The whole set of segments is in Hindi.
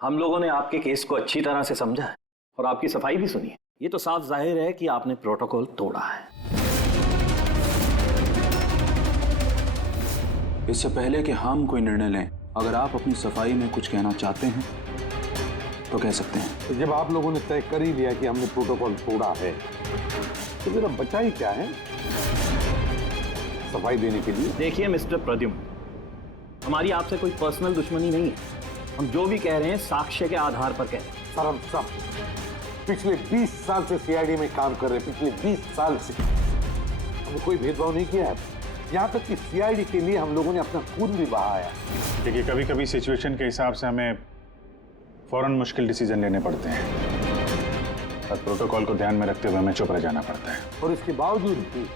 हम लोगों ने आपके केस को अच्छी तरह से समझा है और आपकी सफाई भी सुनी है। ये तो साफ जाहिर है कि आपने प्रोटोकॉल तोड़ा है। इससे पहले कि हम कोई निर्णय लें, अगर आप अपनी सफाई में कुछ कहना चाहते हैं तो कह सकते हैं। तो जब आप लोगों ने तय कर ही लिया कि हमने प्रोटोकॉल तोड़ा है तो मेरा बचा ही क्या है सफाई देने के लिए? देखिए मिस्टर प्रद्युम्न, हमारी आपसे कोई पर्सनल दुश्मनी नहीं है। हम जो भी कह रहे हैं साक्ष्य के आधार पर कह रहे हैं। सर हम सब पिछले 20 साल से सीआईडी में काम कर रहे हैं। पिछले 20 साल से हमने कोई भेदभाव नहीं किया है। यहाँ तक कि सीआईडी के लिए हम लोगों ने अपना खून भी बहाया। देखिए, कभी कभी सिचुएशन के हिसाब से हमें फौरन मुश्किल डिसीजन लेने पड़ते हैं और प्रोटोकॉल को ध्यान में रखते हुए हमें चुप रह जाना पड़ता है। और इसके बावजूद भी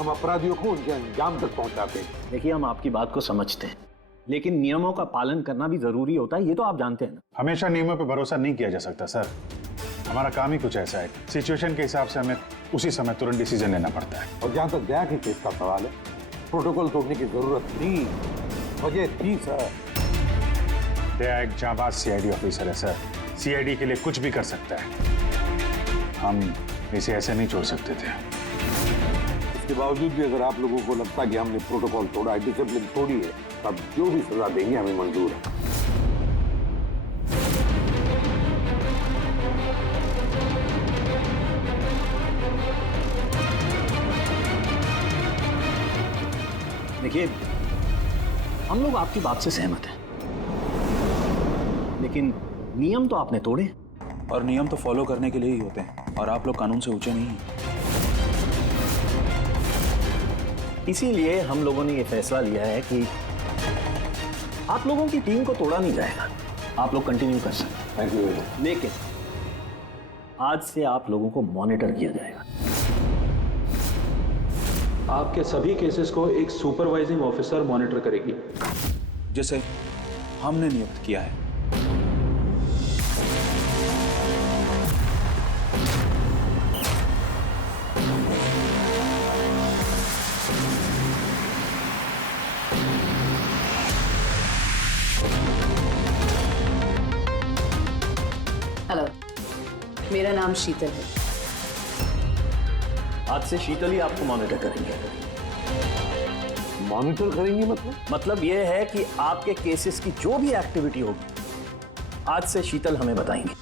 हम अपराधियों को उनके अंजाम तक पहुंचाते हैं। देखिए, हम आपकी बात को समझते हैं, लेकिन नियमों का पालन करना भी जरूरी होता है, ये तो आप जानते हैं ना। हमेशा नियमों पर भरोसा नहीं किया जा सकता सर। हमारा काम ही कुछ ऐसा है, सिचुएशन के हिसाब से हमें उसी समय तुरंत डिसीजन लेना पड़ता है। और जहां तक दया के केस का सवाल है, प्रोटोकॉल तोड़ने की जरूरत थी, वजह थी सर। दया एक जाबाज सीआईडी ऑफिसर है सर, सीआईडी के लिए कुछ भी कर सकता है। हम इसे ऐसे नहीं छोड़ सकते थे। इसके बावजूद भी अगर आप लोगों को लगता कि हमने प्रोटोकॉल तोड़ा है, डिसिप्लिन तोड़ी है, तब जो भी सजा देंगे हमें मंजूर है। देखिए, हम लोग आपकी बात से सहमत हैं, लेकिन नियम तो आपने तोड़े। और नियम तो फॉलो करने के लिए ही होते हैं, और आप लोग कानून से ऊंचे नहीं हैं। इसीलिए हम लोगों ने ये फैसला लिया है कि आप लोगों की टीम को तोड़ा नहीं जाएगा, आप लोग कंटिन्यू कर सकते हैं। Thank you. लेकिन आज से आप लोगों को मॉनिटर किया जाएगा। आपके सभी केसेस को एक सुपरवाइजिंग ऑफिसर मॉनिटर करेगी, जैसे हमने नियुक्त किया है। हेलो, मेरा नाम शीतल है। आज से शीतल ही आपको मॉनिटर करेंगे। मॉनिटर करेंगे मतलब ये है कि आपके केसेस की जो भी एक्टिविटी होगी, आज से शीतल हमें बताएंगे,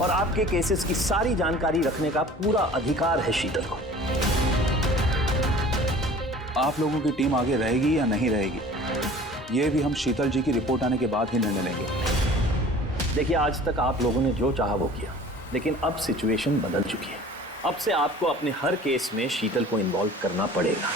और आपके केसेस की सारी जानकारी रखने का पूरा अधिकार है शीतल को। आप लोगों की टीम आगे रहेगी या नहीं रहेगी, ये भी हम शीतल जी की रिपोर्ट आने के बाद ही निर्णय लेंगे। देखिए, आज तक आप लोगों ने जो चाहा वो किया, लेकिन अब सिचुएशन बदल चुकी है। अब से आपको अपने हर केस में शीतल को इन्वॉल्व करना पड़ेगा।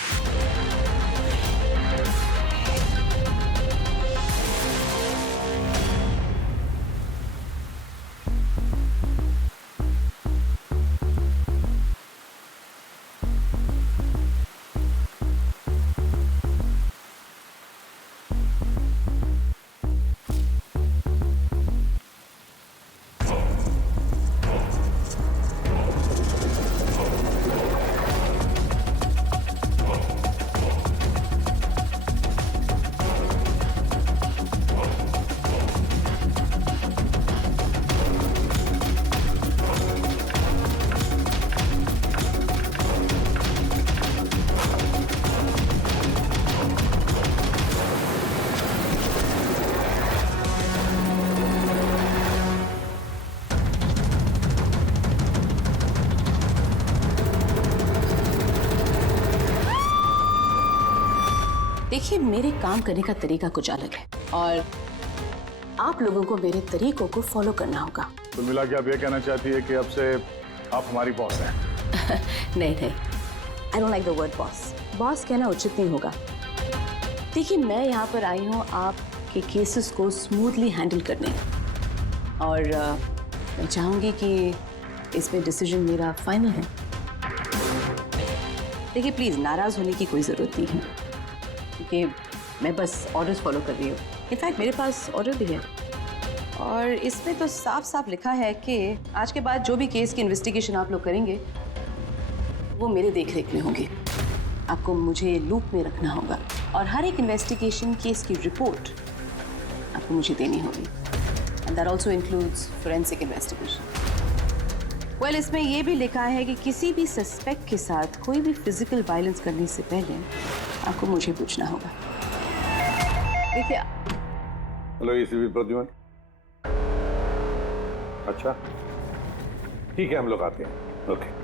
देखिए, मेरे काम करने का तरीका कुछ अलग है और आप लोगों को मेरे तरीकों को फॉलो करना होगा। कुल मिला के आप ये कहना चाहती है कि अब से आप हमारी बॉस हैं? नहीं, I don't like the word boss. Boss कहना उचित नहीं होगा। देखिए, मैं यहाँ पर आई हूँ आपके केसेस को स्मूथली हैंडल करने, और मैं चाहूँगी कि इसमें डिसीजन मेरा फाइनल है। देखिए, प्लीज़ नाराज़ होने की कोई ज़रूरत नहीं है, क्योंकि मैं बस ऑर्डर्स फॉलो कर रही हूँ। इनफैक्ट मेरे पास ऑर्डर भी है, और इसमें तो साफ साफ लिखा है कि आज के बाद जो भी केस की इन्वेस्टिगेशन आप लोग करेंगे वो मेरे देखरेख में होगी। आपको मुझे लूप में रखना होगा, और हर एक इन्वेस्टिगेशन केस की रिपोर्ट आपको मुझे देनी होगी। And that also includes forensic investigation. Well, इसमें यह भी लिखा है कि किसी भी सस्पेक्ट के साथ कोई भी फिजिकल वायलेंस करने से पहले आपको मुझे पूछना होगा। देखिए, हेलो एसीपी प्रद्युमन। अच्छा ठीक है, हम लोग आते हैं। ओके।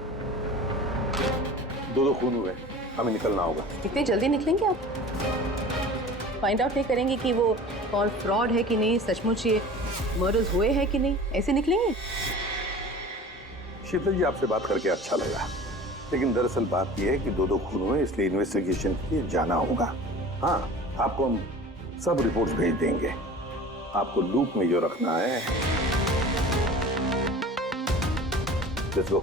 दो खून हुए, हमें निकलना होगा। इतनी जल्दी निकलेंगे आप? फाइंड आउट नहीं करेंगे कि वो कॉल फ्रॉड है कि नहीं, सचमुच ये मर्डर्स हुए हैं कि नहीं, ऐसे निकलेंगे? शीतल जी, आपसे बात करके अच्छा लगा, लेकिन दरअसल बात यह है कि दो खून हुए, इसलिए इन्वेस्टिगेशन के लिए जाना होगा। हाँ, आपको हम सब रिपोर्ट्स भेज देंगे। आपको लूप में जो रखना है। Let's go.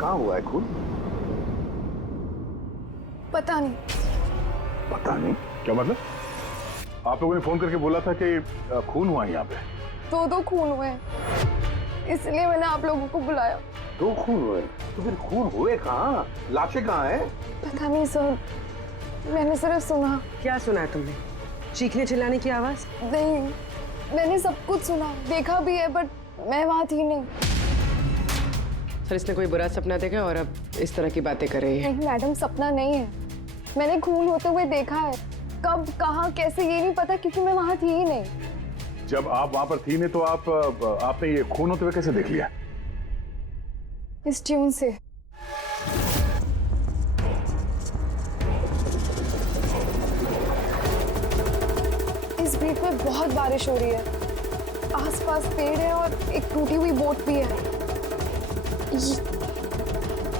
कहाँ हुआ है खून? पता नहीं। पता नहीं? क्या मतलब? आप लोगों ने फोन करके बोला था कि खून हुआ है यहाँ पे। दो खून हुए हैं, इसलिए मैंने आप लोगों को बुलाया। दो खून हुए? तो फिर खून हुए कहाँ? लाशें कहाँ हैं? पता नहीं सर, मैंने सिर्फ सुना। क्या सुना है तुमने? चीखने चिल्लाने की आवाज? नहीं, मैंने सब कुछ सुना, देखा भी है, बट मैं वहाँ थी नहीं। सर, इसने कोई बुरा सपना देखा और अब इस तरह की बातें कर रही है। नहीं मैडम, सपना नहीं है, मैंने खून होते हुए देखा है। कब, कहाँ, कैसे, ये नहीं पता, क्योंकि मैं वहाँ थी ही नहीं। जब आप वहां पर थी नहीं तो आपने ये खून होते हुए कैसे देख लिया? इस ट्यून से। इस बीट में बहुत बारिश हो रही है, आसपास पेड़ है और एक टूटी हुई बोट भी है।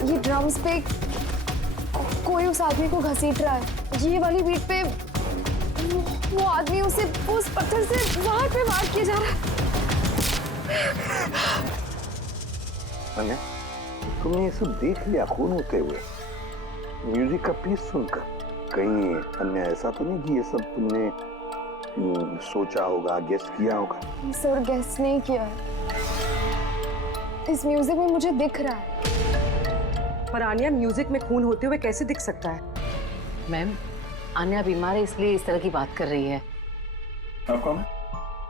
ये ड्रम्स पे कोई उस आदमी को घसीट रहा है। ये वाली बीट पे वो आदमी उस पत्थर से बाहर पे वार किया जा रहा है। अने, तुमने ये सब देख लिया खून होते हुए, म्यूजिक का पीस सुनकर? कहीं अन्य ऐसा तो नहीं कि ये सब तुमने सोचा होगा, गेस किया होगा? सर, गेस नहीं किया है, इस म्यूजिक में मुझे दिख रहा है। पर आन्या, म्यूजिक में खून होते हुए कैसे दिख सकता है? मैम, आन्या बीमार है इसलिए इस तरह की बात कर रही है। आप कौन है?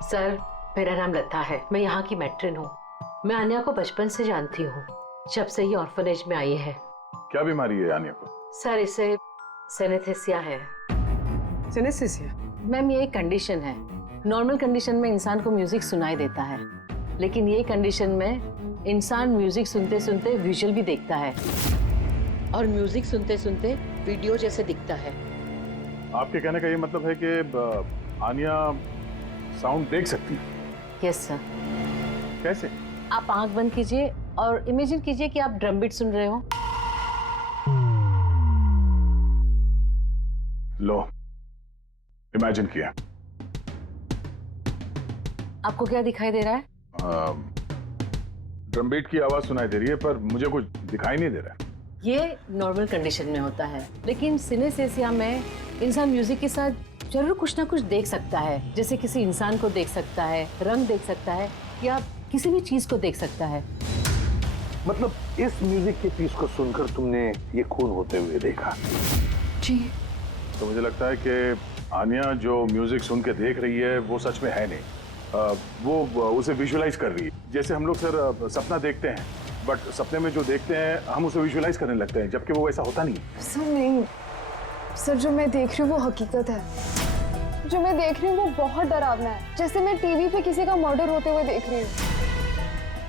सर, मेरा नाम लता है, मैं यहाँ की मैट्रिन हूँ। मैं आन्या को बचपन से जानती हूँ, जब से ये ऑर्फनेज में आई है। क्या बीमारी है आन्या को? सर, इसे सेनेस्थेसिया है। सिनेस्थेसिया? मैम, ये एक कंडीशन है। नॉर्मल कंडीशन में इंसान को म्यूजिक सुनाई देता है, लेकिन ये कंडीशन में इंसान म्यूजिक सुनते सुनते विजुअल भी देखता है और म्यूजिक सुनते सुनते वीडियो जैसे दिखता है। आपके कहने का ये मतलब है कि आन्या साउंड देख सकती है? Yes sir. कैसे? आप आंख बंद कीजिए और इमेजिन कीजिए कि आप ड्रम बीट सुन रहे हो। लो, इमेजिन किया। आपको क्या दिखाई दे रहा है? ड्रम बीट की आवाज सुनाई दे रही है, पर मुझे कुछ दिखाई नहीं दे रहा है। ये नॉर्मल कंडीशन में होता है, लेकिन सिनेस्थेसिया में इंसान म्यूजिक के साथ जरूर कुछ ना कुछ देख सकता है, जैसे किसी इंसान को देख सकता है, रंग देख सकता है, या किसी भी चीज को देख सकता है। मतलब इस म्यूजिक के पीस को सुनकर तुमने ये खून होते हुए देखा? जी। तो मुझे लगता है कि आन्या जो म्यूजिक सुन के देख रही है वो सच में है नहीं, वो उसे विजुअलाइज कर रही है। जैसे हम लोग सर सपना देखते हैं, बट सपने में जो देखते हैं हम उसे विजुअलाइज करने लगते हैं, जबकि वो ऐसा होता नहीं है। सर नहीं, सर जो मैं देख रही हूँ वो हकीकत है। जो मैं देख रही हूँ वो बहुत डरावना है, जैसे मैं टीवी पे किसी का मर्डर होते हुए देख रही हूँ।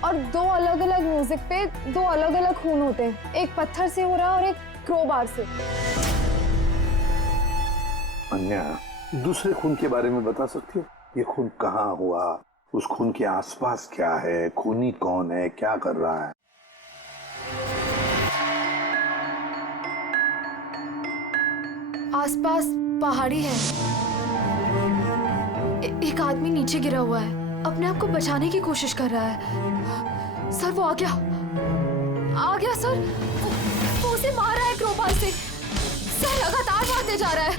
और दो अलग अलग म्यूजिक पे दो अलग अलग खून होते हैं, एक पत्थर से हो रहा है और एक क्रोबार से। अन्या, दूसरे खून के बारे में बता सकती हो? ये खून कहाँ हुआ, उस खून के आसपास क्या है, खूनी कौन है, क्या कर रहा है? आसपास पहाड़ी है, एक आदमी नीचे गिरा हुआ है, अपने आप को बचाने की कोशिश कर रहा है। सर वो आ गया सर। वो उसे मार रहा है क्रोबार से। सर लगातार मारते जा रहा है।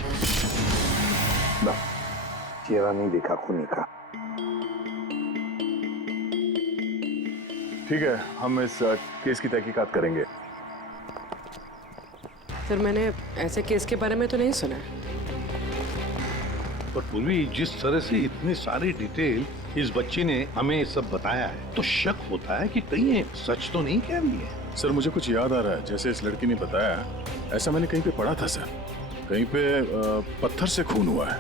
चेहरा नहीं देखा खूनी का। ठीक है, हम इस केस की तहकीकात करेंगे। सर मैंने ऐसे केस के बारे में तो नहीं सुना। पर पूर्वी जिस तरह से इतनी सारी डिटेल इस बच्ची ने हमें सब बताया है, तो शक होता है कि कहीं ये सच तो नहीं कह रही है। सर मुझे कुछ याद आ रहा है, जैसे इस लड़की ने बताया, ऐसा मैंने कहीं पे पढ़ा था सर। कहीं पे पत्थर से खून हुआ है।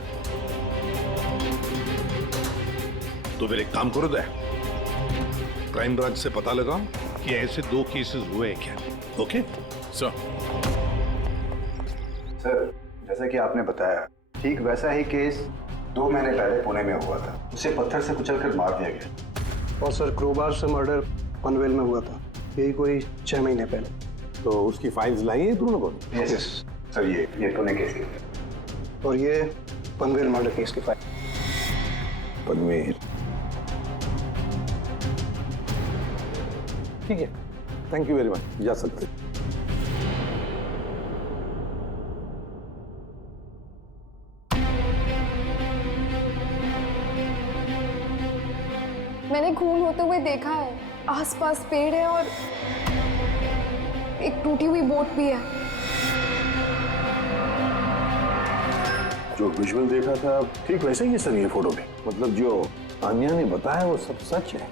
तो फिर एक काम करो दे, क्राइम ब्रांच से पता लगाओ कि ऐसे 2 केसेस हुए हैं क्या। Okay sir. सर जैसा कि आपने बताया, ठीक वैसा ही केस 2 महीने पहले पुणे में हुआ था। उसे पत्थर से कुचलकर मार दिया गया। और सर क्रोबार से मर्डर पनवेल में हुआ था, यही कोई 6 महीने पहले। तो उसकी फाइल्स लाई है तुम लोगों ने? यस सर, ये पुणे केस की। और ये पनवेल मर्डर केस की फाइल। पनवेल, ठीक है, थैंक यू वेरी मच, जा सकते। मैंने खून होते हुए देखा है। आसपास पेड़ है और एक टूटी हुई बोट भी है। जो विजुअल देखा था ठीक वैसे ही है सर ये फोटो भी। मतलब जो आन्या ने बताया वो सब सच है।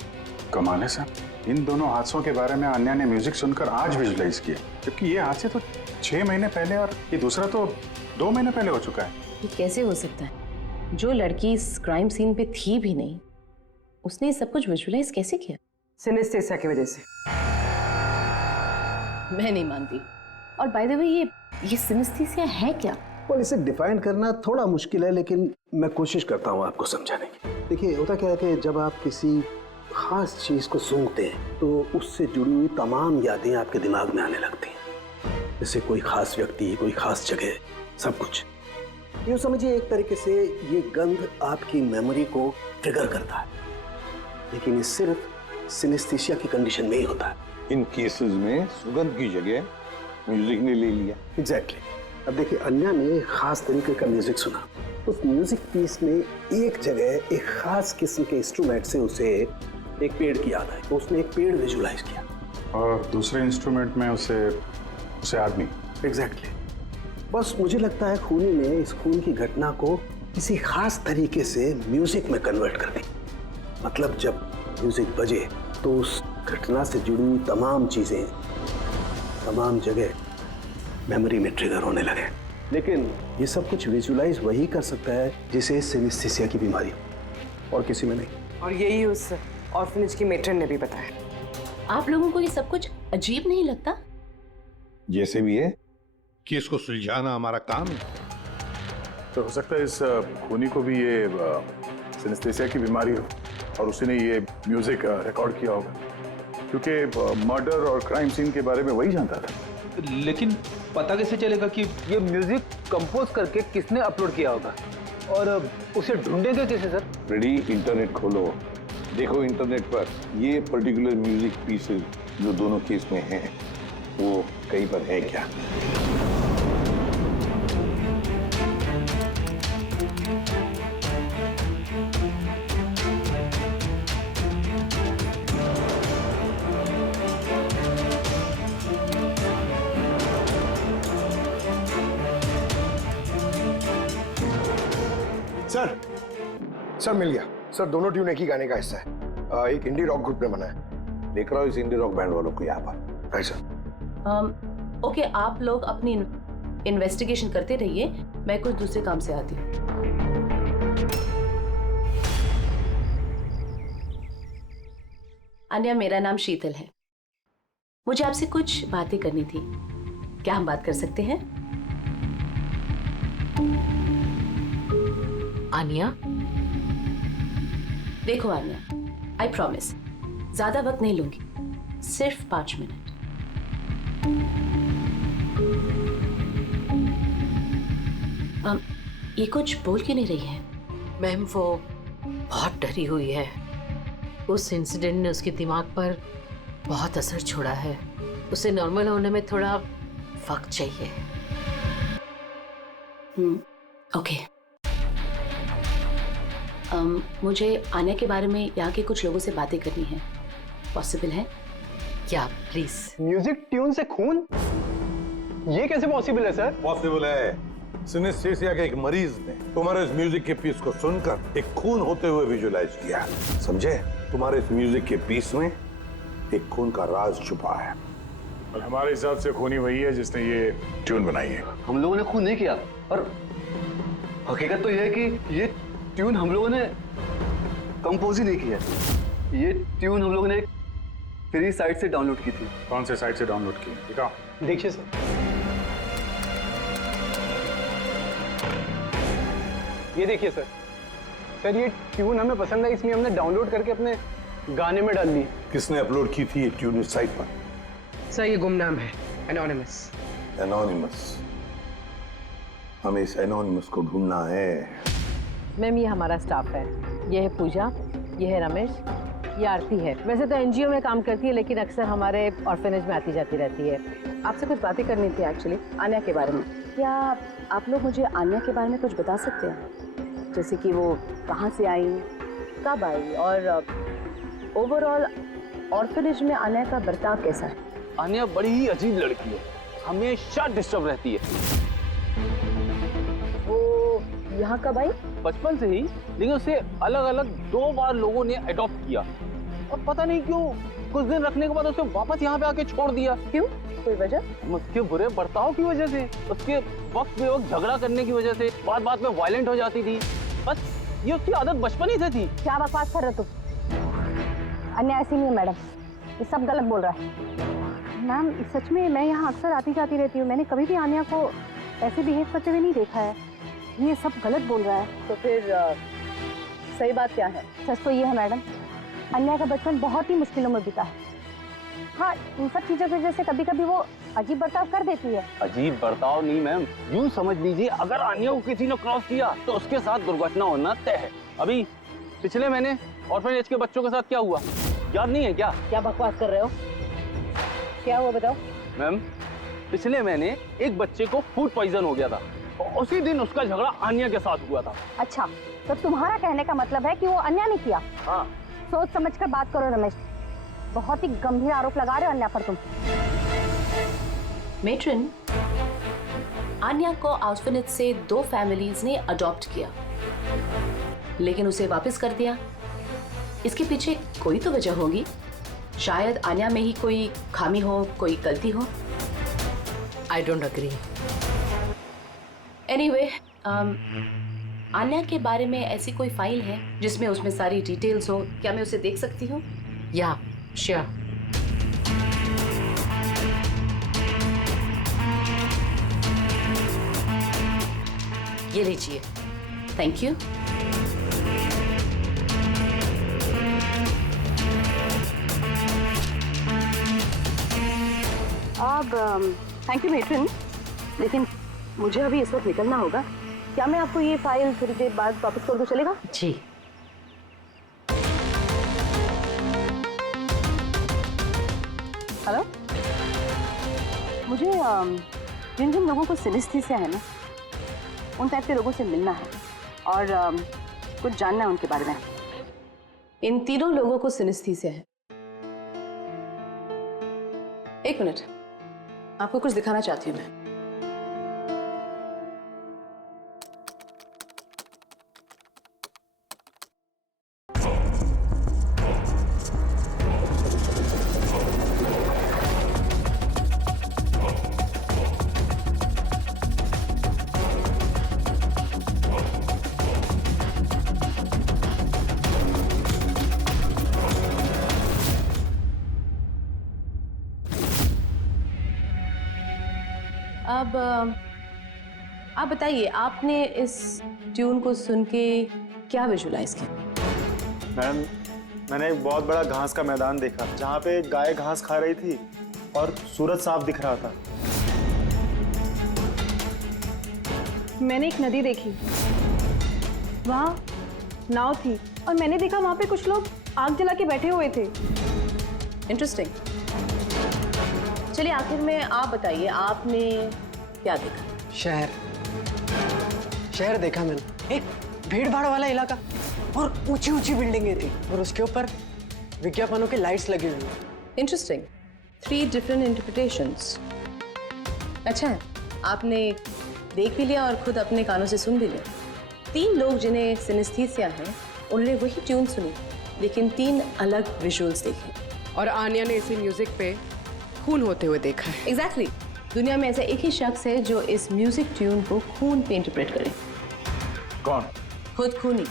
कमाल है सर, इन दोनों हादसों के बारे में अन्या ने म्यूजिक सुनकर आज विजुलाइज किया, जबकि ये हादसे तो 6 महीने पहले और ये दूसरा तो 2 महीने पहले हो चुका है। ये कैसे हो सकता है? जो लड़की इस क्राइम सीन पे थी भी नहीं, उसने ये सब कुछ विजुअलाइज कैसे किया? सिनेस्थेसिया की वजह से। मैं नहीं मानती। और बाय द वे ये सिनेस्थेसिया है क्या? और इसे डिफाइन करना थोड़ा मुश्किल है, लेकिन मैं कोशिश करता हूँ आपको समझाने की। देखिए होता क्या है कि जब आप किसी खास चीज को सूंघते हैं तो उससे जुड़ी हुई तमाम यादें आपके दिमाग में आने लगती हैं। जैसे कोई खास व्यक्ति, कोई खास जगह, सब कुछ। यूँ समझिए एक तरीके से ये गंध आपकी मेमोरी को ट्रिगर करता है, लेकिन ये सिर्फ सिनेस्थेसिया की कंडीशन में ही होता है। इन केसेस में सुगंध की जगह म्यूजिक ने ले लिया। एग्जैक्टली। अब देखिए अन्या ने खास तरीके का म्यूजिक सुना। उस म्यूजिक पीस में एक जगह एक खास किस्म के इंस्ट्रूमेंट से उसे एक पेड़ की याद आई, तो उसने एक पेड़ विजुलाइज किया। और दूसरे इंस्ट्रूमेंट में उसे आदमी। एग्जैक्टली। बस मुझे लगता है खूनी ने इस खून की घटना को किसी खास तरीके से म्यूजिक में कन्वर्ट कर दी। मतलब जब म्यूजिक बजे तो उस घटना से जुड़ी हुई तमाम चीजें, तमाम जगह मेमोरी में ट्रिगर होने लगे। लेकिन ये सब कुछ विजुलाइज वही कर सकता है जिसे सिनेस्थेसिया की बीमारी हो, और किसी में नहीं। और यही उस ऑर्फनेज की मेट्रन ने भी बताया। आप लोगों को ये सब कुछ अजीब नहीं लगता? जैसे भी है, केस को सुलझाना हमारा काम है। तो हो सकता है इस खूनी को भी ये सिनेस्थेसिया की बीमारी हो और उसने ये म्यूजिक रिकॉर्ड किया होगा, क्योंकि मर्डर और क्राइम सीन के बारे में वही जानता था। लेकिन पता कैसे चलेगा कि ये म्यूजिक कंपोज करके किसने अपलोड किया होगा, और उसे ढूंढेंगे कैसे सर? रेडी, इंटरनेट खोलो, देखो इंटरनेट पर ये पर्टिकुलर म्यूजिक पीसेस जो दोनों केस में हैं वो कहीं पर है क्या। सर मिल गया सर। दोनों ट्यून एक ही गाने का हिस्सा है, एक इंडी रॉक ग्रुप ने बना है। देख रहा हूँ इस इंडी रॉक बैंड वालों को यहाँ पर। Right sir. ओके, आप लोग अपनी इन्वेस्टिगेशन करते रहिए, मैं कुछ दूसरे काम से आती हूँ। अन्या, मेरा नाम शीतल है। मुझे आपसे कुछ बातें करनी थी, क्या हम बात कर सकते हैं? आन्या, देखो आन्या, आई प्रॉमिस ज्यादा वक्त नहीं लूंगी, सिर्फ 5 मिनट। ये कुछ बोल क्यों नहीं रही है? मैम वो बहुत डरी हुई है। उस इंसिडेंट ने उसके दिमाग पर बहुत असर छोड़ा है। उसे नॉर्मल होने में थोड़ा वक्त चाहिए। ओके। मुझे आन्या के बारे में यहाँ के कुछ लोगों से बातें करनी है। पॉसिबल है क्या? प्लीज। म्यूजिक ट्यून से खून, ये कैसे पॉसिबल है सर? पॉसिबल है। सिनेस्थेसिया के एक मरीज ने तुम्हारे इस म्यूजिक के पीस को सुनकर एक खून होते हुए विजुअलाइज किया। समझे? तुम्हारे इस म्यूजिक के पीस में एक खून का राज छुपा है। और हमारे हिसाब से खूनी वही है जिसने ये ट्यून बनाई है। हम लोगों ने खून नहीं किया, और हकीकत तो यह है कि ये ट्यून हम लोगों ने कंपोज ही नहीं किया। ये ट्यून हम लोगों ने एक फ्री साइट से डाउनलोड की थी। कौन से साइट से डाउनलोड की? दिखाओ। देखिए सर, ये देखिए सर। सर ये ट्यून हमें पसंद है, इसलिए हमने डाउनलोड करके अपने गाने में डाल दी। किसने अपलोड की थी ये ट्यून इस साइट पर? सर ये गुमनाम है, एनोनिमस। एनोनिमस। हमें इस एनोनिमस को ढूंढना है। मैम ये हमारा स्टाफ है। ये है पूजा, ये है रमेश, ये आरती है। वैसे तो एनजीओ में काम करती है, लेकिन अक्सर हमारे ऑर्फेनेज में आती जाती रहती है। आपसे कुछ बातें करनी थी एक्चुअली, आन्या के बारे में। क्या आप लोग मुझे आन्या के बारे में कुछ बता सकते हैं? जैसे कि वो कहाँ से आई, कब आई, और ओवरऑल ऑर्फेनेज में आन्या का बर्ताव कैसा है? आन्या बड़ी ही अजीब लड़की है, हमेशा डिस्टर्ब रहती है। वो यहाँ कब आई? बचपन से ही, लेकिन उसे अलग अलग 2 बार लोगों ने अडॉप्ट किया, और पता नहीं क्यों कुछ दिन रखने के बाद उसे वापस यहाँ पे आके छोड़ दिया। क्यों? कोई वजह? उसके बुरे बर्ताव की वजह से, उसके वक्त बेवक्त झगड़ा करने की वजह से, बात बात में वायलेंट हो जाती थी। बस ये उसकी आदत बचपन ही से थी। क्या बकवास कर रहे तुम? अन्य ऐसी नहीं है मैडम, ये सब गलत बोल रहा है। मैम सच में मैं यहाँ अक्सर आती जाती रहती हूँ, मैंने कभी भी आन्या को ऐसे बिहेव करते हुए नहीं देखा है। ये सब गलत बोल रहा है। तो फिर सही बात क्या है? सच तो ये है मैडम, अन्या का बचपन बहुत ही मुश्किलों में बीता है। हाँ, इन सब चीज़ों की वजह से कभी कभी वो अजीब बर्ताव कर देती है। अजीब बर्ताव नहीं मैम, यूं समझ लीजिए अगर आन्या को किसी ने क्रॉस किया तो उसके साथ दुर्घटना होना तय है। अभी पिछले महीने ऑर्फनेज के बच्चों के साथ क्या हुआ याद नहीं है क्या? क्या बकवास कर रहे हो? क्या हुआ बताओ? मैम पिछले महीने एक बच्चे को फूड पॉइजन हो गया था, उसी दिन उसका झगड़ा आन्या के साथ हुआ था। अच्छा, तो तुम्हारा कहने का मतलब है कि वो अन्या ने किया? हाँ। सोच समझ कर बात करो रमेश, बहुत ही गंभीर आरोप लगा रहे हो अन्या पर तुम। मेट्रन, आन्या को ऑर्फनेज से 2 फैमिलीज ने अडॉप्ट किया, लेकिन उसे वापस कर दिया। इसके पीछे कोई तो वजह होगी। शायद आन्या में ही कोई खामी हो, कोई गलती हो। I don't agree. Anyway, Anya के बारे में ऐसी कोई फाइल है जिसमें उसमें सारी डिटेल्स हो? क्या मैं उसे देख सकती हूँ? या श्योर। ये लीजिए। Thank you. अब थैंक यू मेट्रन, लेकिन मुझे अभी इस वक्त निकलना होगा। क्या मैं आपको ये फाइल थोड़ी देर बाद वापस कर दूं, चलेगा? जी। हेलो, मुझे जिन जिन लोगों को सिनेस्थीसिया है ना, उन टाइप के लोगों से मिलना है और कुछ जानना है उनके बारे में। इन तीनों लोगों को सिनेस्थीसिया है। एक मिनट, आपको कुछ दिखाना चाहती हूँ मैं। अब आप बताइए, आपने इस ट्यून को सुन के क्या विजुलाइज किया? मैम, मैंने एक बहुत बड़ा घास का मैदान देखा जहाँ पे गाय घास खा रही थी और सूरज साफ दिख रहा था। मैंने एक नदी देखी, वहाँ नाव थी और मैंने देखा वहाँ पे कुछ लोग आग जला के बैठे हुए थे। इंटरेस्टिंग। चलिए आखिर में आप बताइए, आपने क्या देखा? शहर देखा मैंने, एक भीड़ भाड़ वाला इलाका और ऊंची ऊंची बिल्डिंगें थी और उसके ऊपर विज्ञापनों के लाइट्स लगी हुई। इंटरेस्टिंग। 3 different interpretations. अच्छा है, आपने देख भी लिया और खुद अपने कानों से सुन भी लिया। 3 लोग जिन्हें सिनेस्थीसिया है उन्होंने वही ट्यून सुनी, लेकिन 3 अलग विजुअल्स देखे। और आन्या ने इसी म्यूजिक पे खून होते हुए देखा है। एग्जैक्टली। दुनिया में ऐसा एक ही शख्स है जो इस म्यूजिक ट्यून को खून पे इंटरप्रेट करे। कौन? खुद खूनी,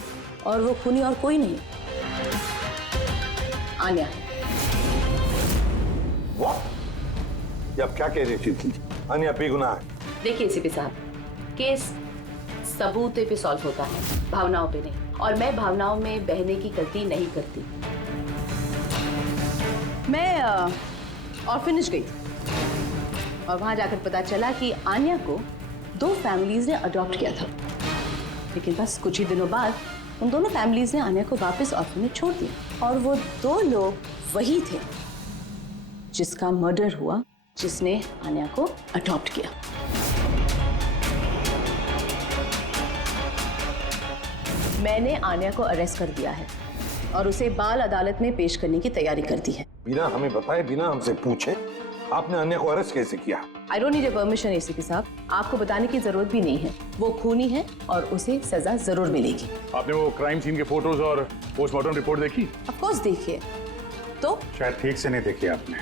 और वो खूनी और कोई नहीं, आन्या है। वाह, ये आप क्या कह रहे शीतल जी? आन्या बेगुनाह है। देखिए एसीपी साहब, केस सबूत पे सॉल्व होता है, भावनाओं पे नहीं, और मैं भावनाओं में बहने की गलती नहीं करती। मैं ऑर्फनेज गई और वहां जाकर पता चला कि आन्या को 2 फैमिलीज ने अडॉप्ट किया था, लेकिन बस कुछ ही दिनों बाद उन दोनों फैमिलीज ने आन्या को वापस ऑर्फनेज छोड़ दिया। और वो 2 लोग वही थे जिसका मर्डर हुआ, जिसने आन्या को अडॉप्ट किया। मैंने आन्या को अरेस्ट कर दिया है और उसे बाल अदालत में पेश करने की तैयारी कर दी है। बिना हमें बताए, बिना हमसे पूछे आपने आन्या को अरेस्ट कैसे किया? I don't need your permission ACP साहब, आपको बताने की जरूरत भी नहीं है। वो खूनी है और उसे सजा जरूर मिलेगी। आपने वो क्राइम सीन के फोटोज और पोस्टमार्टम रिपोर्ट देखी? ऑफ कोर्स देखिए। तो शायद ठीक से नहीं देखी आपने,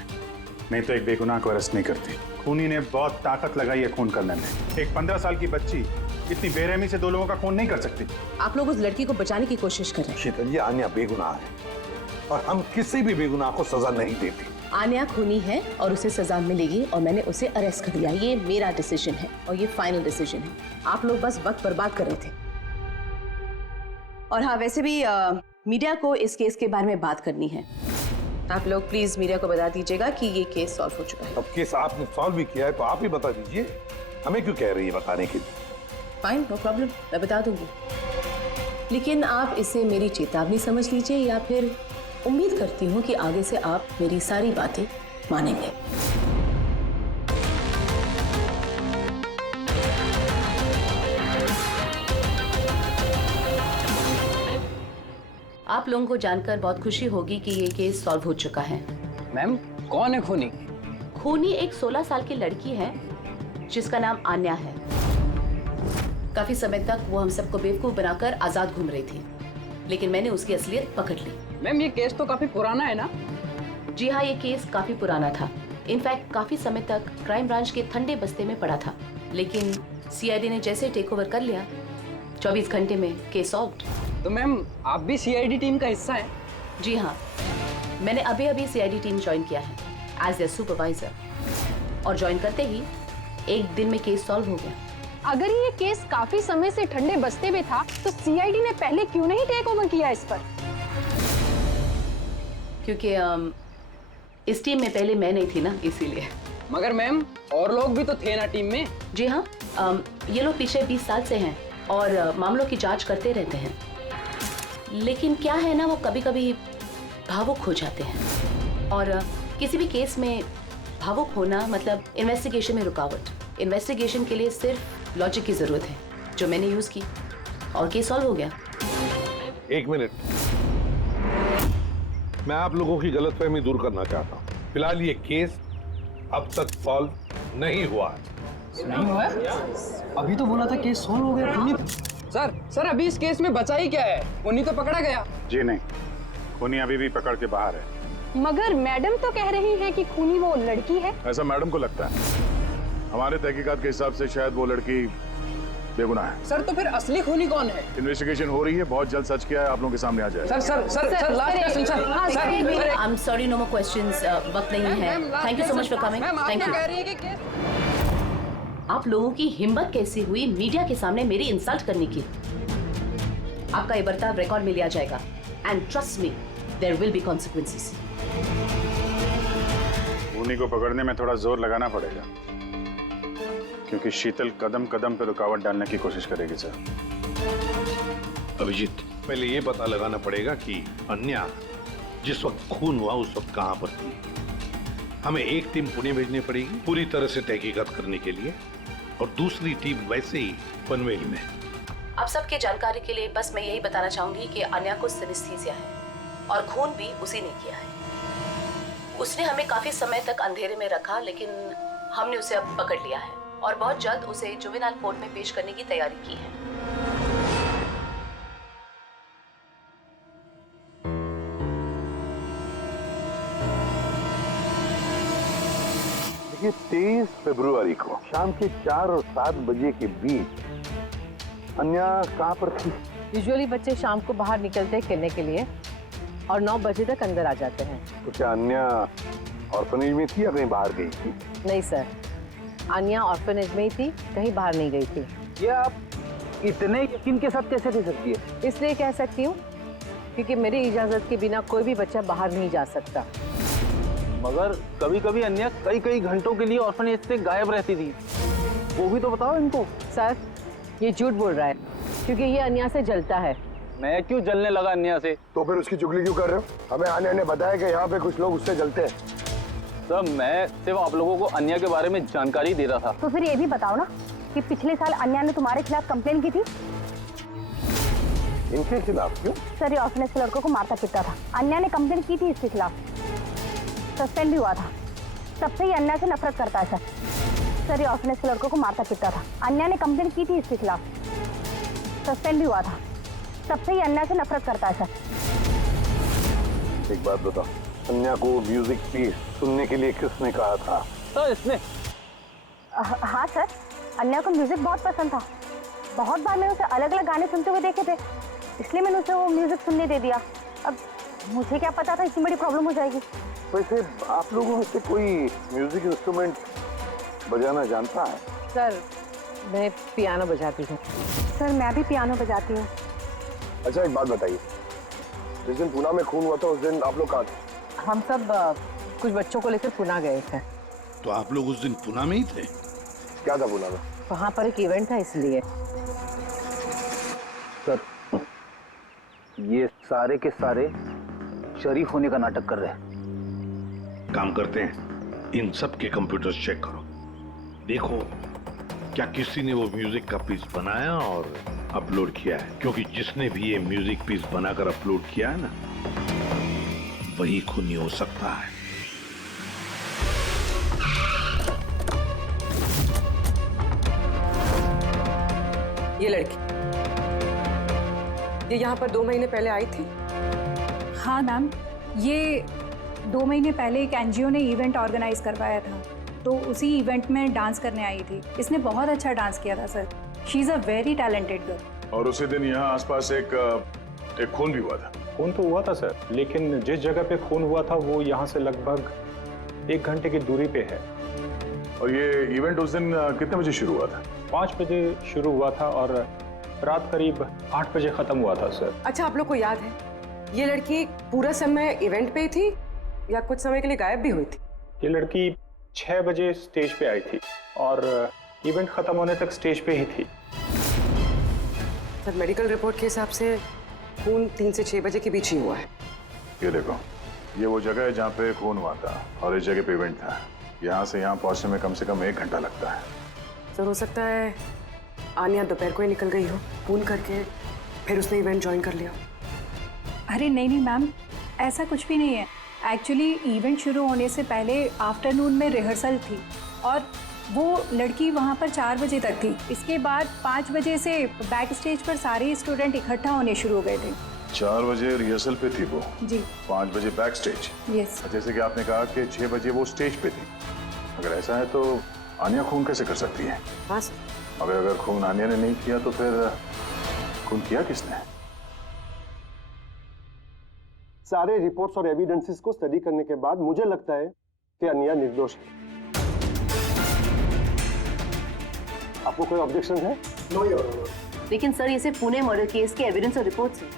नहीं तो एक बेगुनाह को अरेस्ट नहीं करती। खूनी ने बहुत ताकत लगाई है खून करने में। एक 15 साल की बच्ची इतनी बेरहमी से 2 लोगों का खून नहीं कर सकती। आप लोग उस लड़की को बचाने की कोशिश कर रहे हैं। शीतल जी, आन्या बेगुनाह है और हम किसी भी बेगुनाह को सजा नहीं देते। आन्या खूनी है और उसे सजा मिलेगी और मैंने उसे अरेस्ट कर लिया। ये मेरा डिसीजन है और ये फाइनल डिसीजन है। आप लोग बस वक्त बर्बाद कर रहे थे। और हाँ, वैसे भी मीडिया को इस केस के बारे में बात करनी है। आप लोग प्लीज मीडिया को बता दीजिएगा कि ये केस सॉल्व हो चुका है। अब केस आपने सॉल्व भी किया है तो आप ही बता दीजिए, हमें क्यों कह रही है बताने के लिए? फाइन, नो प्रॉब्लम, मैं बता दूंगी। लेकिन आप इसे मेरी चेतावनी समझ लीजिए, या फिर उम्मीद करती हूँ कि आगे से आप मेरी सारी बातें मानेंगे। आप लोगों को जानकर बहुत खुशी होगी कि ये केस सॉल्व हो चुका है। मैम, कौन है खूनी? खूनी एक 16 साल की लड़की है जिसका नाम आन्या है। काफी समय तक वो हम सबको बेवकूफ बनाकर आजाद घूम रही थी, लेकिन मैंने उसकी असलियत पकड़ ली। मैम, ये केस तो काफी पुराना है ना? जी हाँ, ये केस काफी पुराना था। इनफैक्ट काफी समय तक क्राइम ब्रांच के ठंडे बस्ते में पड़ा था, लेकिन सीआईडी ने जैसे टेक ओवर कर लिया, 24 घंटे में केस सॉल्व्ड। तो मैम, आप भी सीआईडी टीम का हिस्सा हैं? जी हाँ, मैंने अभी सीआईडी टीम ज्वाइन किया है एज ए सुपरवाइजर, और ज्वाइन करते ही एक दिन में केस सॉल्व हो गया। अगर ये केस काफी समय से ठंडे बस्ते में था तो सीआईडी ने पहले क्यों नहीं टेक ओवर किया इस पर? क्योंकि इस टीम में पहले मैं नहीं थी ना, इसीलिए। मगर मैम, और लोग भी तो थे ना टीम में? जी हाँ, ये लोग पिछले 20 साल से हैं और मामलों की जांच करते रहते हैं, लेकिन क्या है ना, वो कभी कभी भावुक हो जाते हैं। और किसी भी केस में भावुक होना मतलब इन्वेस्टिगेशन में रुकावट। इन्वेस्टिगेशन के लिए सिर्फ लॉजिक की जरूरत है, जो मैंने यूज की और केस सॉल्व हो गया। 1 मिनट, मैं आप लोगों की गलतफहमी दूर करना चाहता हूँ। फिलहाल ये केस अब तक सॉल्व नहीं हुआ है। नहीं हुआ है? अभी तो बोला था केस सॉल्व हो गया। खूनी सर अभी इस केस में बचा ही क्या है? खूनी तो पकड़ा गया। जी नहीं, खूनी अभी भी पकड़ के बाहर है। मगर मैडम तो कह रही हैं कि खूनी वो लड़की है। ऐसा मैडम को लगता है। हमारे तहकीकात के हिसाब से शायद वो लड़की बेगुनाह है। सर, तो फिर असली खूनी कौन है? इन्वेस्टिगेशन हो रही है, बहुत जल्द सच क्या है आप लोगों के सामने आ जाएगा। Sir last question sir. I am sorry, no more questions, वक्त नहीं है। Thank you so much for coming. Thank you. आप लोगों की हिम्मत कैसी हुई मीडिया के सामने मेरी इंसल्ट करने की? आपका ये बर्ताव रिकॉर्ड में लिया जाएगा, and trust me, there will be consequences. खूनी को पकड़ने में थोड़ा जोर लगाना पड़ेगा, क्योंकि शीतल कदम कदम पे रुकावट डालने की कोशिश करेगी सर। अभिजीत, पहले ये पता लगाना पड़ेगा कि अन्या जिस वक्त खून हुआ उस वक्त कहां पर थी? हमें एक टीम पुणे भेजनी पड़ेगी पूरी तरह से तहकीकात करने के लिए, और दूसरी टीम वैसे ही पनवेल में। आप सबकी जानकारी के लिए बस मैं यही बताना चाहूंगी कि अन्या को सिनेस्थीसिया है और खून भी उसी ने किया है। उसने हमें काफी समय तक अंधेरे में रखा, लेकिन हमने उसे अब पकड़ लिया है और बहुत जल्द उसे जुवेनाइल कोर्ट में पेश करने की तैयारी की है। देखिए 23 फरवरी को शाम के 4 और 7 बजे के बीच अन्या कहाँ पर थी? यूजुअली बच्चे शाम को बाहर निकलते हैं खेलने के लिए और 9 बजे तक अंदर आ जाते हैं। तो क्या अन्या ऑर्फनेज में थी या कहीं बाहर गई थी? नहीं सर, अन्या ऑर्फनेज में ही थी, कहीं बाहर नहीं गई थी। ये आप इतने यकीन के साथ कैसे कह सकती है? इसलिए कह सकती हूँ क्योंकि मेरी इजाजत के बिना कोई भी बच्चा बाहर नहीं जा सकता। मगर कभी कभी अन्या कई कई घंटों के लिए ऑर्फनेज से गायब रहती थी, वो भी तो बताओ इनको। सर ये झूठ बोल रहा है क्योंकि ये अन्या से जलता है। मैं क्यों जलने लगा अन्या से? तो फिर उसकी चुगली क्यों कर रहे हो? हमें अन्या ने बताया कि यहाँ पे कुछ लोग उससे जलते हैं। सर मैं सिर्फ आप लोगों को अन्या के बारे में जानकारी दे रहा था। तो फिर ये भी बताओ ना कि पिछले साल अन्या ने तुम्हारे खिलाफ कंप्लेन की थी। इनके खिलाफ क्यों? सर ये ऑर्फनेज के लड़कों को मारता पीटता था। अन्या ने कंप्लेन की थी इसके खिलाफ, सस्पेंड भी हुआ था। तब से ही अन्या से नफरत करता है सर ये ऑर्फनेज के लड़कों को मारता पीटता था। अन्या ने कंप्लेन की थी इसके खिलाफ, सस्पेंड भी हुआ था। तब से ही अन्या से नफरत करता है सर। एक बात बताओ, अन्या को म्यूजिक पीस सुनने के लिए किसने कहा था? सर इसने। हाँ सर, अन्या को म्यूजिक बहुत पसंद था। बहुत बार मैंने उसे अलग अलग गाने सुनते हुए देखे थे, इसलिए मैंने उसे वो म्यूजिक सुनने दे दिया। अब मुझे क्या पता था इतनी बड़ी प्रॉब्लम हो जाएगी। वैसे आप लोगों में से कोई म्यूजिक इंस्ट्रूमेंट बजाना जानता है? सर मैं पियानो बजाती हूँ। सर मैं भी पियानो बजाती हूँ। अच्छा एक बात बताइए, जिस दिन पूना में खून हुआ था उस दिन आप लोग कहाँ थे? हम सब कुछ बच्चों को लेकर पुणे गए थे। तो आप लोग उस दिन पुणे में ही थे? क्या था पूना में? वहाँ पर एक इवेंट था इसलिए। सर ये सारे के सारे शरीफ होने का नाटक कर रहे हैं। काम करते हैं, इन सब के कंप्यूटर्स चेक करो, देखो क्या किसी ने वो म्यूजिक का पीस बनाया और अपलोड किया है, क्योंकि जिसने भी ये म्यूजिक पीस बनाकर अपलोड किया है ना, वही खूनी हो सकता है। ये लड़की ये यहाँ पर 2 महीने पहले आई थी। हाँ मैम, ये 2 महीने पहले एक एनजीओ ने इवेंट ऑर्गेनाइज करवाया था, तो उसी इवेंट में डांस करने आई थी। इसने बहुत अच्छा डांस किया था sir. She is a very talented girl. और उसी दिन यहाँ आसपास एक खून भी हुआ था। खून तो हुआ था सर, लेकिन जिस जगह पे खून हुआ था वो यहाँ से लगभग 1 घंटे की दूरी पे है। और ये इवेंट उस दिन कितने बजे शुरू हुआ था? 5 बजे शुरू हुआ था और रात करीब 8 बजे खत्म हुआ था सर। अच्छा आप लोग को याद है ये लड़की पूरा समय इवेंट पे ही थी या कुछ समय के लिए गायब भी हुई थी? ये लड़की 6 बजे स्टेज पे आई थी और इवेंट खत्म होने तक स्टेज पे ही थी। सर मेडिकल रिपोर्ट के हिसाब से खून 3 से 6 बजे के बीच ही हुआ है। ये देखो, ये वो जगह है जहाँ पे खून हुआ था और इस जगह पे इवेंट था। यहाँ से यहाँ पहुँचने में कम से कम 1 घंटा लगता है। सर हो सकता है आनिया दोपहर को ही निकल गई हो, खून करके फिर उसने इवेंट ज्वाइन कर लिया। अरे नहीं मैम, ऐसा कुछ भी नहीं है। एक्चुअली इवेंट शुरू होने से पहले आफ्टरनून में रिहर्सल थी और वो लड़की वहाँ पर 4 बजे तक थी। इसके बाद 5 बजे से बैक स्टेज पर सारे स्टूडेंट इकट्ठा होने शुरू हो गए थे। 4 बजे रिहर्सल पे थी वो जी, 5 बजे बैक स्टेज। यस। जैसे कि आपने कहा कि 6 बजे वो स्टेज पे थी। अगर ऐसा है तो आनिया खून कैसे कर सकती है? हाँ सर। अगर खून आनिया ने नहीं किया तो फिर खून किया किसने? सारे रिपोर्ट्स और एविडेंसेस को स्टडी करने के बाद मुझे लगता है कि अनिया निर्दोष है। आपको कोई ऑब्जेक्शन है? No your honour. लेकिन सर ये सिर्फ पुणे मर्डर केस के एविडेंस और रिपोर्ट्स हैं।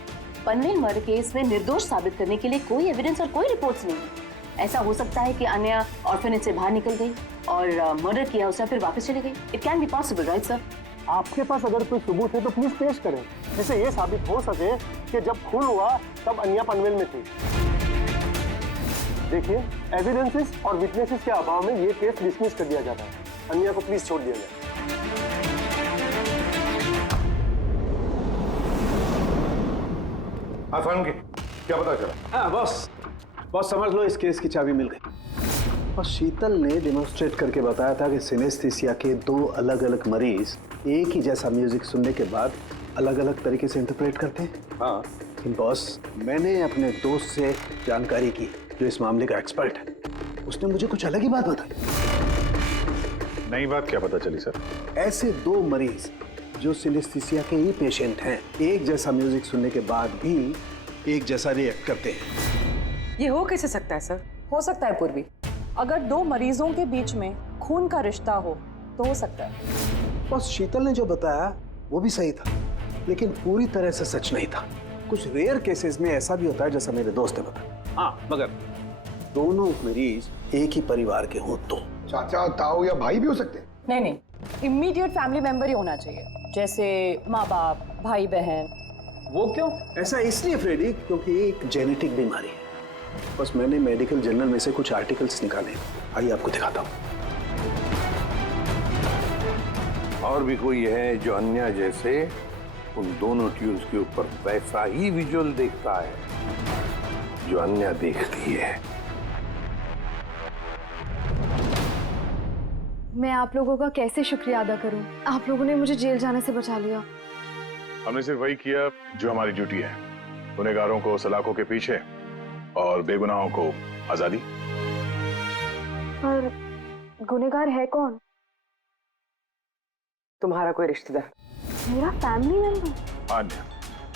पनवेल मर्डर केस में निर्दोष साबित करने के लिए कोई एविडेंस और कोई रिपोर्ट्स नहीं है। ऐसा हो सकता है कि अनया ऑर्फनेज से बाहर निकल गई और मर्डर किया उसने फिर वापस चली गई। It can be possible, right sir? आपके पास अगर कोई सबूत है तो प्लीज पेश करें, जिससे ये साबित हो सके कि जब खून हुआ तब अनिया पनवेल में थी। देखिए, एविडेंसेस और विटनेसेस के अभाव में ये केस डिसमिस कर दिया जाता है। अन्या को प्लीज छोड़ दिया जाए। क्या पता चला? हाँ बॉस, बॉस समझ लो इस केस की चाबी मिल गई। और शीतल ने डेमोन्स्ट्रेट करके बताया था कि सिनेस्थीसिया के 2 अलग अलग मरीज एक ही जैसा म्यूजिक सुनने के बाद अलग अलग तरीके से इंटरप्रेट करते हैं। हाँ, लेकिन बॉस मैंने अपने दोस्त से जानकारी की जो इस मामले का एक्सपर्ट है। उसने मुझे कुछ अलग ही बात बताई। नई बात क्या पता चली सर? ऐसे 2 मरीज जो सिनेस्थीसिया के ही पेशेंट हैं, एक जैसा म्यूजिक सुनने के बाद भी एक जैसा रिएक्ट करते हैं। ये हो कैसे सकता है सर? हो सकता है पूर्वी, अगर 2 मरीजों के बीच में खून का रिश्ता हो तो हो सकता है। बस शीतल ने जो बताया वो भी सही था, लेकिन पूरी तरह से सच नहीं था। कुछ रेयर केसेस में ऐसा भी होता है जैसा मेरे दोस्त ने बताया। हाँ, मगर दोनों मरीज एक ही परिवार के हों तो। चाचा, ताऊ या भाई भी हो सकते हैं? नहीं, इमीडिएट फैमिली मेंबर ही होना चाहिए, जैसे माँ बाप, भाई बहन। वो क्यों? ऐसा इसलिए फ्रेडी क्योंकि एक जेनेटिक बीमारी है। बस मैंने मेडिकल जर्नल में से कुछ आर्टिकल्स निकाले, आइए आपको दिखाता हूँ। और भी कोई है जो अन्या जैसे उन दोनों ट्यून्स के ऊपर वैसा ही विजुअल देखता है जो अन्या देखती है? मैं आप लोगों का कैसे शुक्रिया अदा करूं? आप लोगों ने मुझे जेल जाने से बचा लिया। हमने सिर्फ वही किया जो हमारी ड्यूटी है, गुनहगारों को सलाखों के पीछे और बेगुनाहों को आजादी। पर गुनहगार है कौन? तुम्हारा कोई रिश्तेदार। मेरा फैमिली मेंबर? अन्या,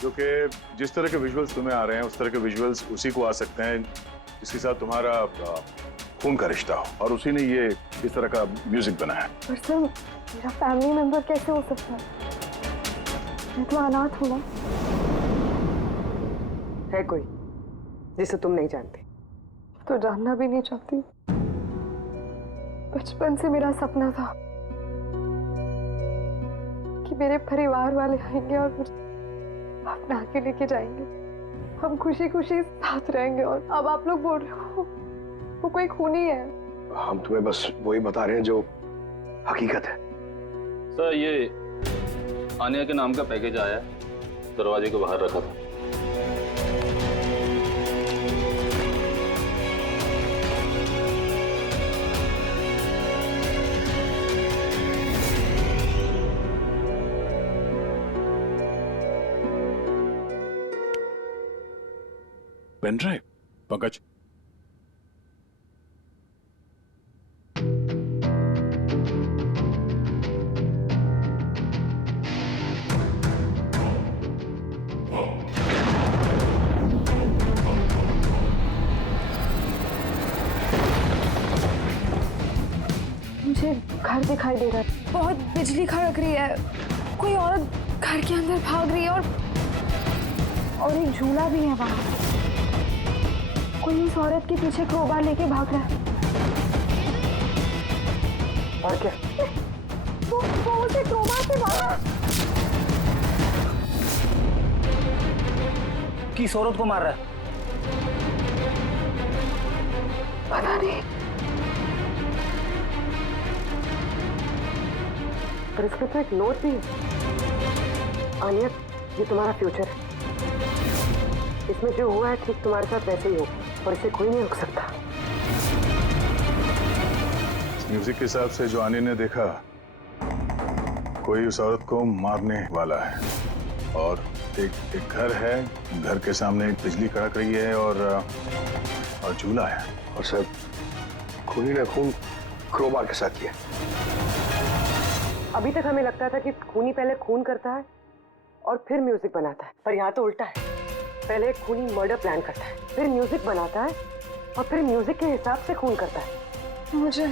जो कि जिस तरह के विजुअल्स तुम्हें आ रहे हैं उस तरह के विजुअल्स उसी को आ सकते हैं जिसके साथ तुम्हारा खून का रिश्ता हो, और उसी ने ये इस तरह का म्यूजिक बनाया। पर सर, मेरा फैमिली मेंबर कैसे हो सकता है? मैं तो अनाथ हूँ ना। है कोई जिसे तुम नहीं जानती? तो जानना भी नहीं चाहती। बचपन से मेरा सपना था कि मेरे परिवार वाले आएंगे और मुझे अपना के लेके जाएंगे, हम खुशी खुशी साथ रहेंगे। और अब आप लोग बोल रहे हो वो कोई खूनी है। हम तुम्हें बस वही बता रहे हैं जो हकीकत है। सर, ये आनिया के नाम का पैकेज आया है, दरवाजे के बाहर रखा था। Pen drive? पंकज, मुझे घर दिखाई दे रहा है, बहुत बिजली खड़क रही है, कोई औरत घर के अंदर भाग रही है और एक झूला भी है वहां। कोई इस औरत के पीछे क्रोबार लेके भाग रहा है। और क्या? वो उसे क्रोबार से मारा। किस औरत को मार रहा है? पता नहीं। पर इसमें तो एक नोट भी है। आनिया, ये तुम्हारा फ्यूचर है। इसमें जो हुआ है ठीक तुम्हारे साथ वैसे ही हो, और इसे कोई नहीं रोक सकता। म्यूजिक के हिसाब से जो आनिया ने देखा, कोई उस औरत को मारने वाला है, और एक घर है, घर के सामने एक बिजली कड़क रही है और झूला है। और सर, खूनी ने खून क्रोबार के साथ किया। अभी तक हमें लगता था कि खूनी पहले खून करता है और फिर म्यूजिक बनाता है, पर यहाँ तो उल्टा है। पहले एक खूनी मर्डर प्लान करता है, फिर म्यूजिक बनाता है और फिर म्यूजिक के हिसाब से खून करता है। मुझे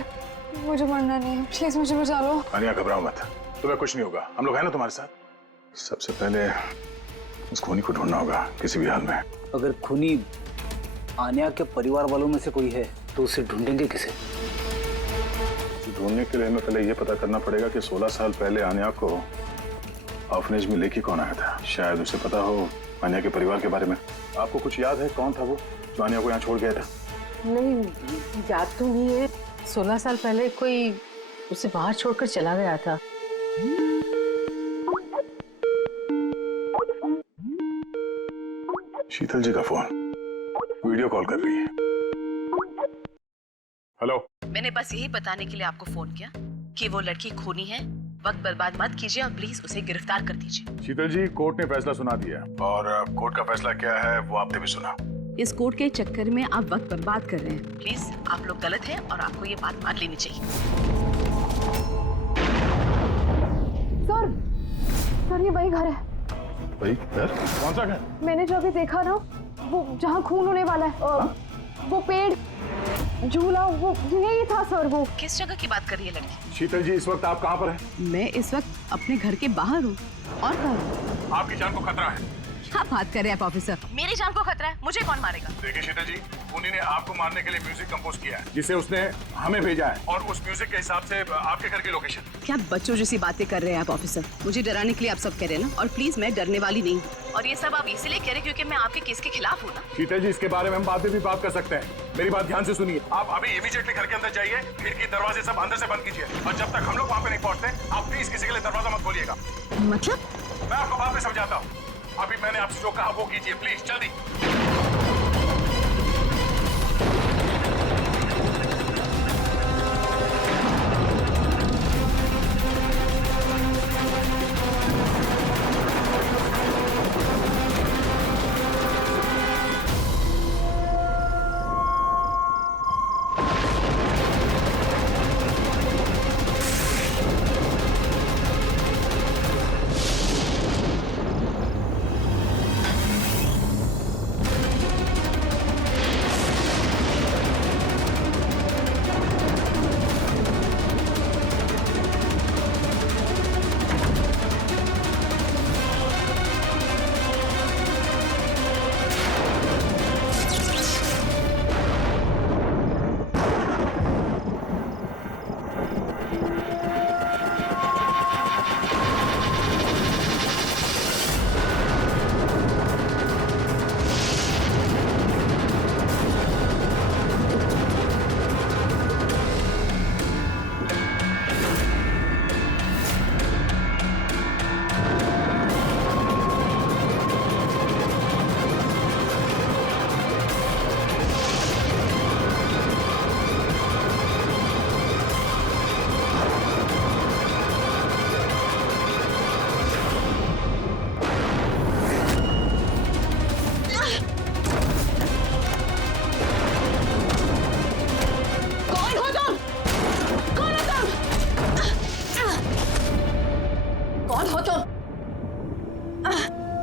मरना नहीं है, प्लीज मुझे बचा लो। आनिया, घबराओ मत, तुम्हें कुछ नहीं होगा, हम लोग हैं ना तुम्हारे साथ। सबसे पहले उस खूनी को ढूंढना होगा किसी भी हाल में। अगर खूनी आनिया के परिवार वालों में से कोई है तो उसे ढूंढेंगे किसे? ढूंढने के लिए हमें पहले ये पता करना पड़ेगा कि 16 साल पहले आनिया को ऑर्फनेज में लेके कौन आया था। शायद उसे पता हो आनिया के परिवार के बारे में। आपको कुछ याद है कौन था वो जो आनिया को यहाँ छोड़ गया था? नहीं, याद तो नहीं है। 16 साल पहले कोई उसे बाहर छोड़कर चला गया था। शीतल जी का फोन, वीडियो कॉल कर रही है। हेलो। मैंने बस यही बताने के लिए आपको फोन किया कि वो लड़की खूनी है। वक्त बर्बाद मत कीजिए और प्लीज उसे गिरफ्तार कर दीजिए। शीतल जी, कोर्ट ने फैसला सुना दिया और कोर्ट का फैसला क्या है वो आपने भी सुना। इस कोर्ट के चक्कर में आप वक्त बर्बाद कर रहे हैं। प्लीज, आप लोग गलत हैं और आपको ये बात मान लेनी चाहिए। सर ये वही घर है। वही घर? कौन सा घर? मैंने जो अभी देखा ना, वो जहाँ खून होने वाला है, वो पेड़, झूला, वो यही था सर। वो किस जगह की बात कर रही है लड़की? शीतल जी, इस वक्त आप कहाँ पर हैं? मैं इस वक्त अपने घर के बाहर हूँ। और कहाँ हूँ? आपकी जान को खतरा है। क्या बात कर रहे हैं आप ऑफिसर? मेरी जान को खतरा है? मुझे कौन मारेगा? देखिए शीतल जी, खूनी ने आपको मारने के लिए म्यूजिक कंपोज किया है, जिसे उसने हमें भेजा है, और उस म्यूजिक के हिसाब से आपके घर की लोकेशन। क्या बच्चों जैसी बातें कर रहे हैं आप ऑफिसर? मुझे डराने के लिए आप सब कह रहे हैं ना? और प्लीज, मैं डरने वाली नहीं हूँ। और ये सब आप इसलिए कह रहे हैं क्योंकि मैं आपके केस के खिलाफ हूँ ना? शीतल जी, इसके बारे में हम बाद में भी बात कर सकते हैं। मेरी बात ध्यान से सुनिए। आप अभी इमीडिएटली घर के अंदर जाइए, खिड़की दरवाजे सब अंदर से बंद कीजिए, और जब तक हम लोग वहाँ पे नहीं पहुँचते, आप प्लीज किसी के लिए दरवाजा मत खोलिएगा। मतलब? मैं आपको बाद में समझाता हूँ। अभी मैंने आपसे जो कहा वो कीजिए प्लीज, जल्दी।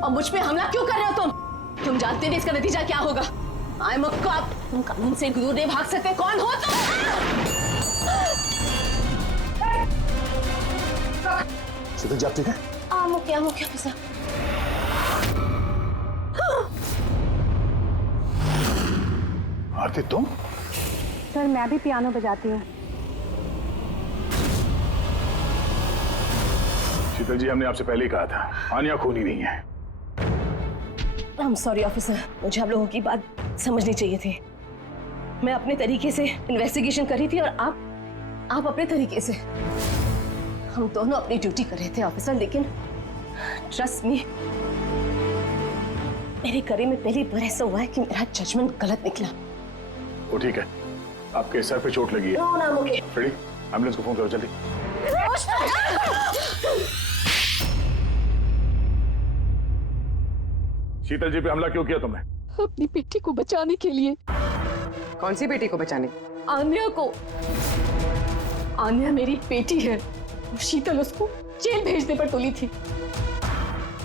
मुझ पे हमला क्यों कर रहे हो तुम? तुम जानते नहीं इसका नतीजा क्या होगा। I am a cop. तुम कानून से दूर नहीं भाग सकते। कौन हो तुम? शीतल जी, आप ठीक है? क्या ऑफिसर? आरती, तुम? सर, मैं भी पियानो बजाती हूँ। शीतल जी, हमने आपसे पहले ही कहा था, आनिया खूनी नहीं है। I'm sorry ऑफिसर, मुझे आप लोगों की बात समझनी चाहिए थी। मैं अपने तरीके से इन्वेस्टिगेशन कर रही थी और आप अपने तरीके से। हम दोनों अपनी ड्यूटी कर रहे थे ऑफिसर, लेकिन ट्रस्ट मी, मेरे करियर में पहली बार ऐसा हुआ है कि मेरा जजमेंट गलत निकला। वो ठीक है, आपके सर पे चोट लगी है। नो ना, ओके। रेडी? एम्बुलेंस को फोन करो जल्दी। शीतल जी पे हमला क्यों किया तुमने? अपनी बेटी को बचाने के लिए। कौन सी बेटी को बचाने? आन्या को। आन्या मेरी बेटी है। शीतल उसको जेल भेजने पर तुली थी,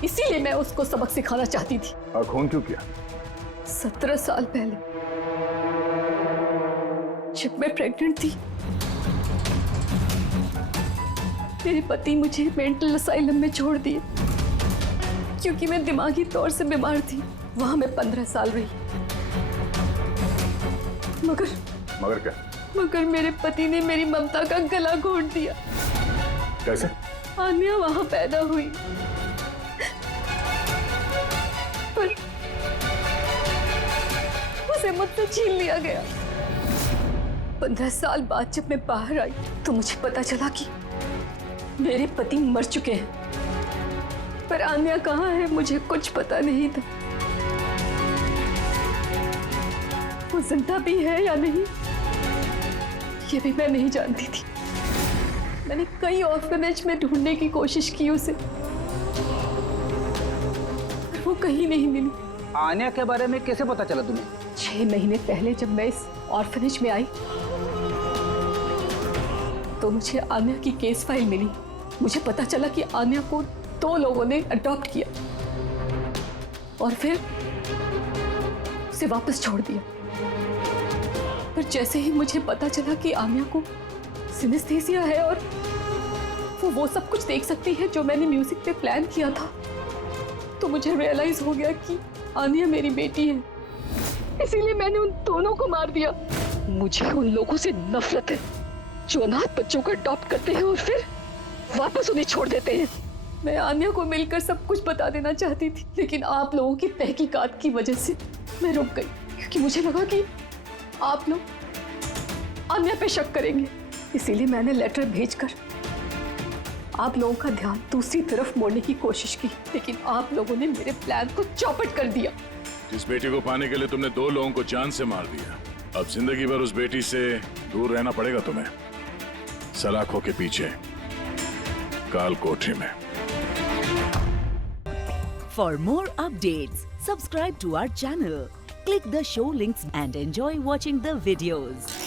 इसीलिए मैं उसको सबक सिखाना चाहती थी। और खून क्यों किया? 17 साल पहले जब मैं प्रेग्नेंट थी, मेरे पति मुझे मेंटल असाइलम में छोड़ दिए क्योंकि मैं दिमागी तौर से बीमार थी। वहां मैं 15 साल रही। मगर क्या? मगर मेरे पति ने मेरी ममता का गला घोंट दिया। कैसे? आन्या वहां पैदा हुई, पर उसे मुझसे छीन लिया गया। 15 साल बाद जब मैं बाहर आई तो मुझे पता चला कि मेरे पति मर चुके हैं, पर आन्या कहाँ है मुझे कुछ पता नहीं था। वो जिंदा भी है या नहीं ये भी मैं नहीं जानती थी। मैंने कई ऑर्फनेज में ढूंढने की कोशिश की उसे, पर वो कहीं नहीं मिली। आन्या के बारे में कैसे पता चला तुम्हें? 6 महीने पहले जब मैं इस ऑर्फनेज में आई तो मुझे आन्या की केस फाइल मिली। मुझे पता चला कि आन्या को 2 लोगों ने अडॉप्ट किया और फिर उसे वापस छोड़ दिया। पर जैसे ही मुझे पता चला कि आन्या को सिनेस्थेसिया है और वो सब कुछ देख सकती है जो मैंने म्यूजिक पे प्लान किया था, तो मुझे रियलाइज हो गया कि आन्या मेरी बेटी है। इसीलिए मैंने उन दोनों को मार दिया। मुझे उन लोगों से नफरत है जो अनाथ बच्चों को अडॉप्ट करते हैं और फिर वापस उन्हें छोड़ देते हैं। मैं आन्या को मिलकर सब कुछ बता देना चाहती थी, लेकिन आप लोगों की तहकीकात की वजह से मैं रुक गई, क्योंकि मुझे लगा कि आप लोग आन्या पे शक करेंगे। इसीलिए मैंने लेटर भेजकर आप लोगों का ध्यान दूसरी तरफ मोड़ने की कोशिश की, लेकिन आप लोगों ने मेरे प्लान को चौपट कर दिया। जिस बेटी को पाने के लिए तुमने 2 लोगों को जान से मार दिया, अब जिंदगी भर उस बेटी से दूर रहना पड़ेगा तुम्हें, सलाखों के पीछे काल कोठरी में। For more updates, subscribe to our channel, click the show links and enjoy watching the videos.